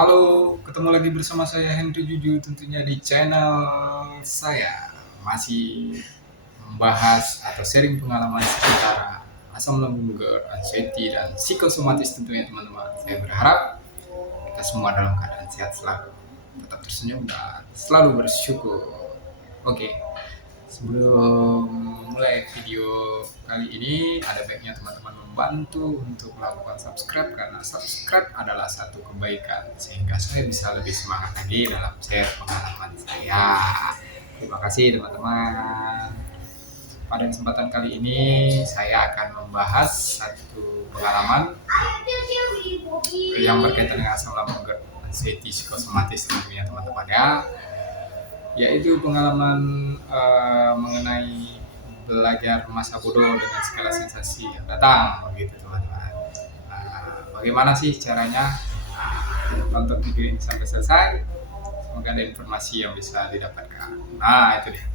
Halo, ketemu lagi bersama saya Henry Juju tentunya di channel saya. Masih membahas atau sharing pengalaman seputar asam lambung, GERD, anxiety, dan psikosomatis tentunya teman-teman. Saya berharap kita semua dalam keadaan sehat selalu, tetap tersenyum dan selalu bersyukur. Oke, sebelum mulai video kali ini, ada baiknya teman-teman membantu untuk melakukan subscribe karena subscribe adalah satu kebaikan sehingga saya bisa lebih semangat lagi dalam share pengalaman saya. Terima kasih teman-teman. Pada kesempatan kali ini saya akan membahas satu pengalaman yang berkaitan dengan asam lambung, GERD, anxiety, psikosomatis tentunya teman-teman ya. Yaitu pengalaman mengenai belajar masa bodoh dengan segala sensasi yang datang begitu teman-teman. Bagaimana sih caranya? Tonton video ini sampai selesai, semoga ada informasi yang bisa didapatkan. Nah, itu dia.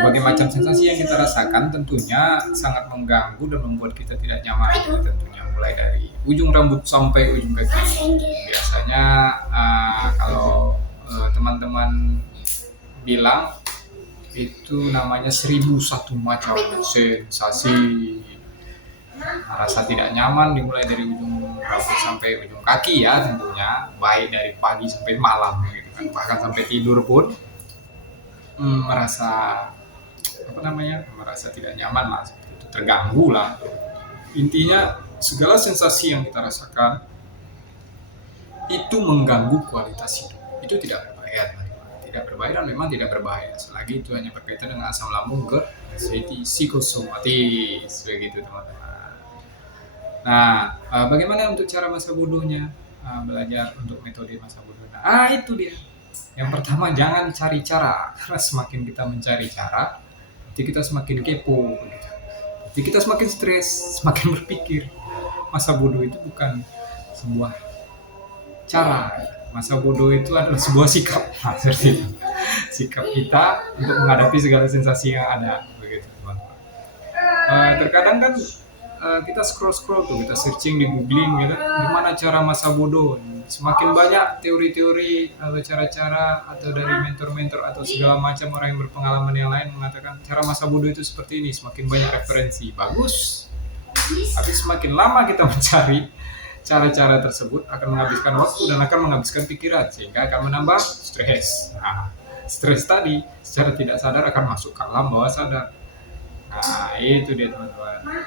Berbagai macam sensasi yang kita rasakan tentunya sangat mengganggu dan membuat kita tidak nyaman. Tentunya mulai dari ujung rambut sampai ujung kaki. Biasanya kalau teman-teman bilang itu namanya 1001 macam sensasi. Rasa tidak nyaman dimulai dari ujung rambut sampai ujung kaki ya tentunya, baik dari pagi sampai malam gitu kan, bahkan sampai tidur pun merasa merasa tidak nyaman lah, seperti itu, terganggu lah. Intinya segala sensasi yang kita rasakan itu mengganggu kualitas hidup. Itu tidak berbahaya, tidak berbahaya dan memang tidak berbahaya selagi itu hanya berkaitan dengan asam lambung, GERD, anxiety, psikosomatis begitu teman-teman. Nah, bagaimana untuk cara masa bodohnya? Belajar untuk metode masa bodoh. Nah, itu dia. Yang pertama, jangan cari cara. Karena semakin kita mencari cara, nanti kita semakin kepo. Gitu. Nanti kita semakin stres, semakin berpikir. Masa bodoh itu bukan sebuah cara. Masa bodoh itu adalah sebuah sikap. Nah, seperti itu. Sikap kita untuk menghadapi segala sensasi yang ada. Begitu, teman-teman. Terkadang kan kita scroll tuh, kita searching di googling gitu, gimana cara masa bodoh. Semakin banyak teori-teori atau cara-cara atau dari mentor-mentor atau segala macam orang yang berpengalaman yang lain mengatakan cara masa bodoh itu seperti ini, semakin banyak referensi bagus, tapi semakin lama kita mencari cara-cara tersebut akan menghabiskan waktu dan akan menghabiskan pikiran sehingga akan menambah stres. Nah, stres tadi secara tidak sadar akan masuk ke alam bawah sadar. Nah, itu dia teman-teman.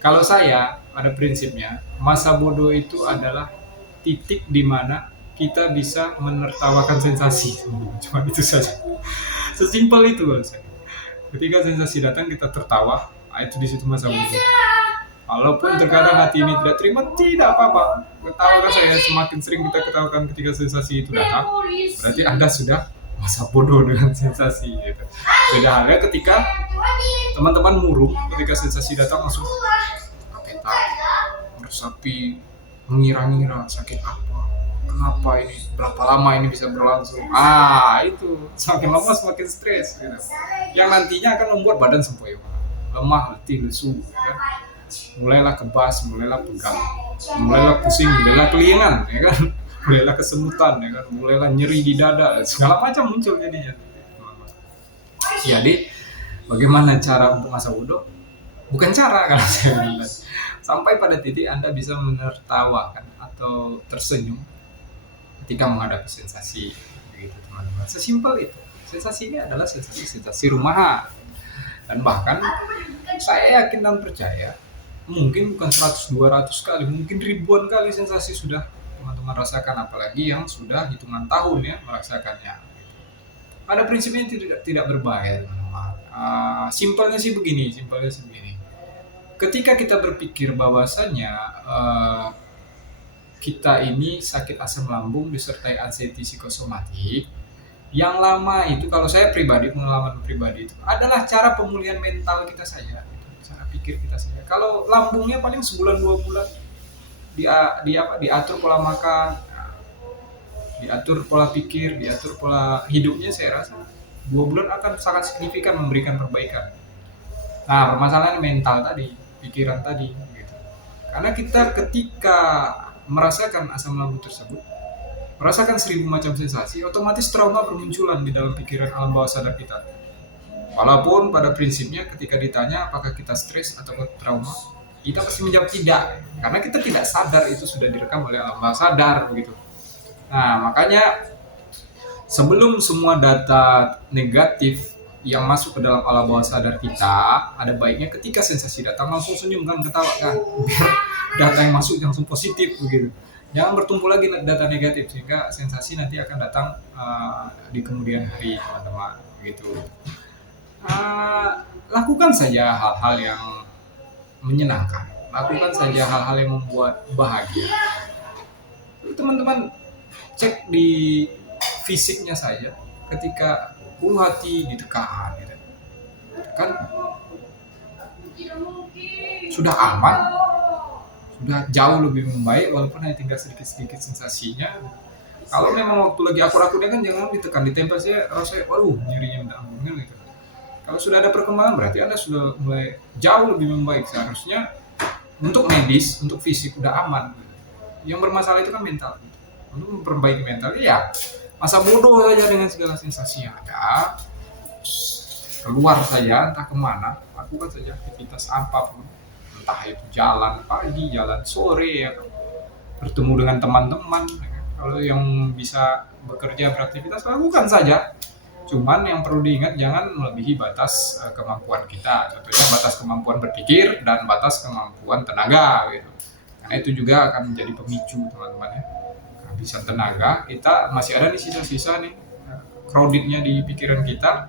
Kalau saya, pada prinsipnya, masa bodoh itu adalah titik di mana kita bisa menertawakan sensasi. Cuma itu saja. Sesimpel itu kalau saya. Ketika sensasi datang, kita tertawa, itu di situ masa bodoh. Walaupun terkadang hati ini tidak terima, tidak apa-apa. Ketawakan saya, semakin sering kita ketawakan ketika sensasi itu datang, berarti Anda sudah masa bodoh dengan sensasi. Gitu. Beda halnya ketika teman-teman murung, ketika sensasi datang langsung kita meresapi, mengira-ngira sakit apa, kenapa ini, berapa lama ini bisa berlangsung. Itu semakin lama semakin stres gitu. Yang nantinya akan membuat badan sempoyongan, lemah, letih, lesu kan? Mulailah kebas, mulailah pegal, mulailah pusing, mulailah kelingan ya kan, mulailah kesemutan ya kan, mulailah nyeri di dada, segala macam muncul jadinya. Jadi bagaimana cara untuk masa bodoh? Bukan cara kalau saya bilang. Sampai pada titik Anda bisa menertawakan atau tersenyum ketika menghadapi sensasi begitu teman-teman. Sesimpel itu. Sensasi ini adalah sensasi rumahan. Dan bahkan saya yakin dan percaya mungkin bukan 100-200 kali, mungkin ribuan kali sensasi sudah teman-teman rasakan, apalagi yang sudah hitungan tahun ya merasakannya. Pada prinsipnya tidak berbahaya teman-teman. Simpelnya sih begini. Ketika kita berpikir bahwasanya kita ini sakit asam lambung disertai anxiety psikosomatik, yang lama itu kalau saya pribadi, pengalaman pribadi itu adalah cara pemulihan mental kita saja, cara pikir kita saja. Kalau lambungnya paling sebulan 2 bulan diatur pola makan, diatur pola pikir, diatur pola hidupnya, saya rasa 2 bulan akan sangat signifikan memberikan perbaikan. Nah, permasalahan mental tadi, pikiran tadi gitu. Karena kita ketika merasakan asam lambung tersebut, merasakan 1000 macam sensasi, otomatis trauma bermunculan di dalam pikiran alam bawah sadar kita. Walaupun pada prinsipnya ketika ditanya apakah kita stres atau trauma, kita pasti menjawab tidak, karena kita tidak sadar itu sudah direkam oleh alam bawah sadar begitu. Nah, makanya sebelum semua data negatif yang masuk ke dalam alam bawah sadar kita, ada baiknya ketika sensasi datang langsung senyum kan, ketawa kan, biar data yang masuk langsung positif begitu. Jangan bertumpu lagi data negatif, sehingga sensasi nanti akan datang di kemudian hari, teman-teman gitu. Lakukan saja hal-hal yang menyenangkan, lakukan saja hal-hal yang membuat bahagia. Teman-teman cek di fisiknya saja, ketika hati ditekan gitu, kan sudah aman, sudah jauh lebih membaik, walaupun hanya tinggal sedikit-sedikit sensasinya. Kalau memang waktu lagi akur-akurnya kan jangan ditekan, ditempel saja, rasanya waduh nyerinya minta ampun gitu. Kalau sudah ada perkembangan berarti Anda sudah mulai jauh lebih membaik. Seharusnya untuk medis, untuk fisik udah aman. Yang bermasalah itu kan mental. Untuk memperbaiki mental, ya masa bodoh saja dengan segala sensasi yang ada, keluar saja entah kemana, lakukan saja aktivitas apapun, entah itu jalan pagi, jalan sore, ya, bertemu dengan teman-teman. Kalau yang bisa bekerja beraktivitas, lakukan saja. Cuman yang perlu diingat, jangan melebihi batas kemampuan kita. Contohnya batas kemampuan berpikir dan batas kemampuan tenaga gitu. Karena itu juga akan menjadi pemicu, teman-teman ya. Kehabisan tenaga, kita masih ada nih sisa-sisa nih crowdednya di pikiran kita,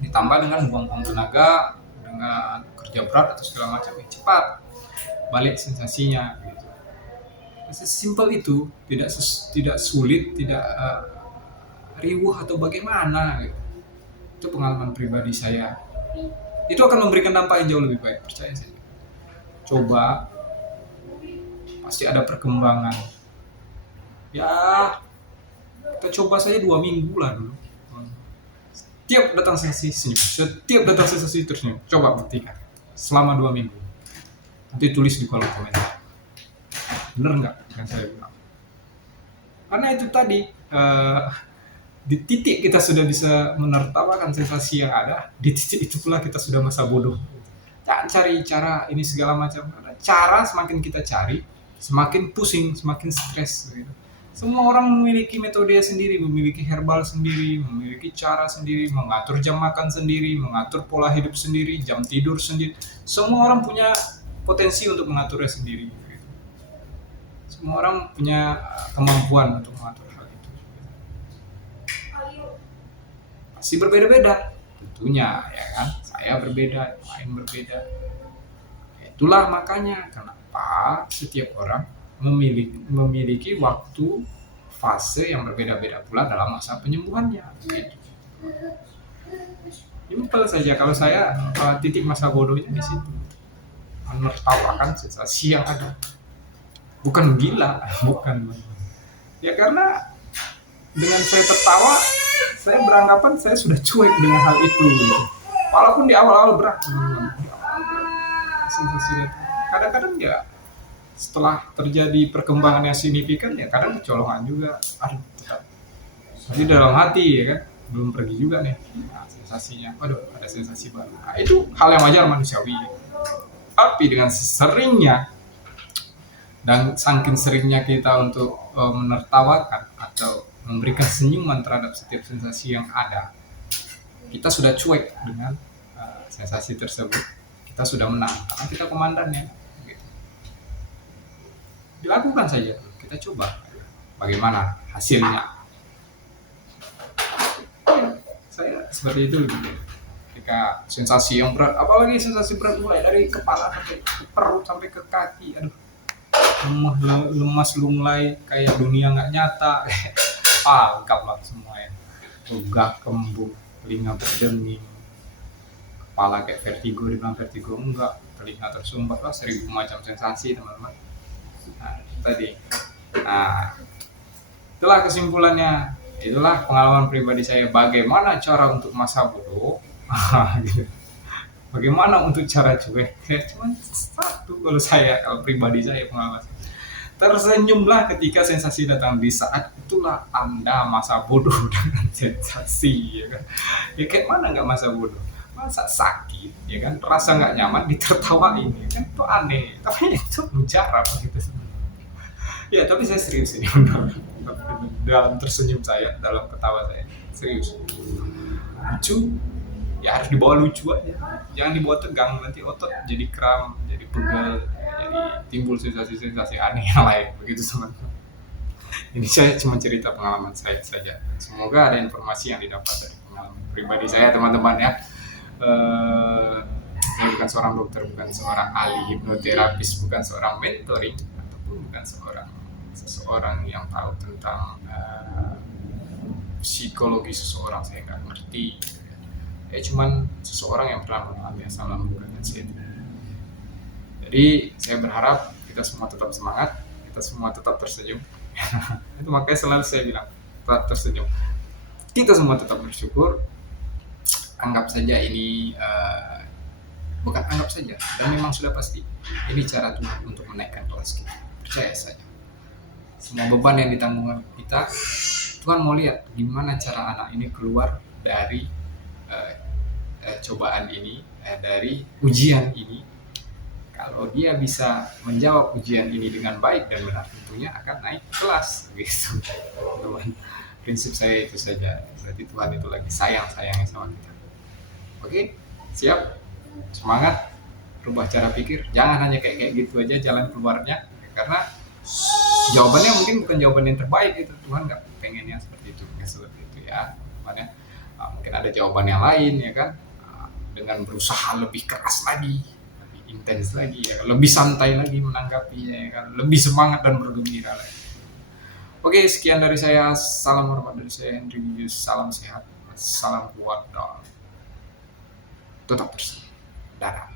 ditambah dengan buang-buang tenaga, dengan kerja berat atau segala macam, ya cepat balik sensasinya gitu. Sesimpel itu, tidak sulit, tidak riuh atau bagaimana gitu. Itu pengalaman pribadi saya. Itu akan memberikan dampak yang jauh lebih baik, percaya saya. Coba, pasti ada perkembangan. Ya, kita coba saja 2 minggu lah dulu. Setiap datang sensasi senyum, setiap datang sensasi tersenyum. Coba buktikan selama 2 minggu. Nanti tulis di kolom komentar. Bener nggak yang saya bilang? Karena itu tadi, di titik kita sudah bisa menertawakan sensasi yang ada, di titik itu pula kita sudah masa bodoh. Jangan cari cara ini segala macam. Cara semakin kita cari, semakin pusing, semakin stres gitu. Semua orang memiliki metode sendiri, memiliki herbal sendiri, memiliki cara sendiri, mengatur jam makan sendiri, mengatur pola hidup sendiri, jam tidur sendiri. Semua orang punya potensi untuk mengaturnya sendiri. Gitu. Semua orang punya kemampuan untuk mengatur hal itu. Pasti berbeda-beda, tentunya ya kan. Saya berbeda, lain berbeda. Itulah makanya kenapa setiap orang memiliki waktu fase yang berbeda-beda pula dalam masa penyembuhannya. Simpel saja, kalau saya titik masa bodohnya di situ, menertawakan sensasi yang ada. Bukan gila, bukan. Ya karena dengan saya tertawa, saya beranggapan saya sudah cuek dengan hal itu. Gitu. Walaupun di awal-awal berat, sensasi kadang-kadang ya. Setelah terjadi perkembangan yang signifikan, ya kadang kecolongan juga, tetap. Jadi dalam hati ya kan, belum pergi juga nih sensasinya, waduh ada sensasi baru. Nah, itu hal yang wajar manusiawi. Tapi dengan seringnya dan saking seringnya kita untuk menertawakan atau memberikan senyuman terhadap setiap sensasi yang ada, kita sudah cuek dengan sensasi tersebut. Kita sudah menang karena kita komandannya. Dilakukan saja, kita coba bagaimana hasilnya. Saya seperti itu lebih. Ketika sensasi yang berat, apalagi sensasi berat mulai dari kepala sampai ke perut sampai ke kaki, aduh, lemas lunglai kayak dunia nggak nyata, lengkap lah semuanya. Tegak, kembung, telinga berdenging, kepala kayak vertigo, dibilang vertigo enggak, telinga tersumbat lah, 1000 macam sensasi teman-teman. Nah, tadi. Nah, itulah kesimpulannya. Itulah pengalaman pribadi saya. Bagaimana cara untuk masa bodoh? Bagaimana untuk cara cuek? Cuma satu kalau pribadi saya pengalaman. Tersenyumlah ketika sensasi datang. Di saat itulah Anda masa bodoh dengan sensasi, ya kan? Ya kayak mana nggak masa bodoh? Masa sakit, ya kan? Rasa nggak nyaman ditertawain, ya kan? Itu aneh. Tapi itu mujarab gitu. Ya, tapi saya serius ini dalam tersenyum saya, dalam ketawa saya. Serius. Lucu, ya harus dibawa lucu aja. Jangan dibawa tegang, nanti otot jadi kram, jadi pegel, jadi timbul sensasi-sensasi aneh yang lain. Begitu teman-teman. Ini saya cuma cerita pengalaman saya saja. Semoga ada informasi yang didapat dari pengalaman pribadi saya, teman-teman ya. Saya bukan seorang dokter, bukan seorang ahli hipnoterapis, bukan seorang mentoring, ataupun bukan seseorang yang tahu tentang psikologi seseorang. Saya nggak ngerti. Ya cuman seseorang yang pernah mengalami asam lambung dan anxiety. Jadi saya berharap kita semua tetap semangat, kita semua tetap tersenyum. Itu makanya selalu saya bilang tetap tersenyum. Kita semua tetap bersyukur. Anggap saja ini bukan anggap saja, dan memang sudah pasti ini cara Tuhan untuk menaikkan kelas kita. Percaya saja. Semua beban yang ditanggung kita, Tuhan mau lihat gimana cara anak ini keluar dari cobaan ini, dari ujian ini. Kalau dia bisa menjawab ujian ini dengan baik dan benar, tentunya akan naik kelas, gitu. Teman, prinsip saya itu saja. Berarti Tuhan itu lagi sayangnya sama kita. Oke, siap, semangat, rubah cara pikir. Jangan hanya kayak gitu aja jalan keluarnya, karena jawabannya mungkin bukan jawaban yang terbaik itu. Tuhan nggak pengennya seperti itu ya. Makanya mungkin ada jawaban yang lain, ya kan, dengan berusaha lebih keras lagi, lebih intens lagi, ya, lebih santai lagi menanggapinya, ya kan, lebih semangat dan bergembira lagi. Oke, sekian dari saya. Salam hormat dari saya, Henry Julius. Salam sehat, salam kuat, dan tetap bersih. Dadah.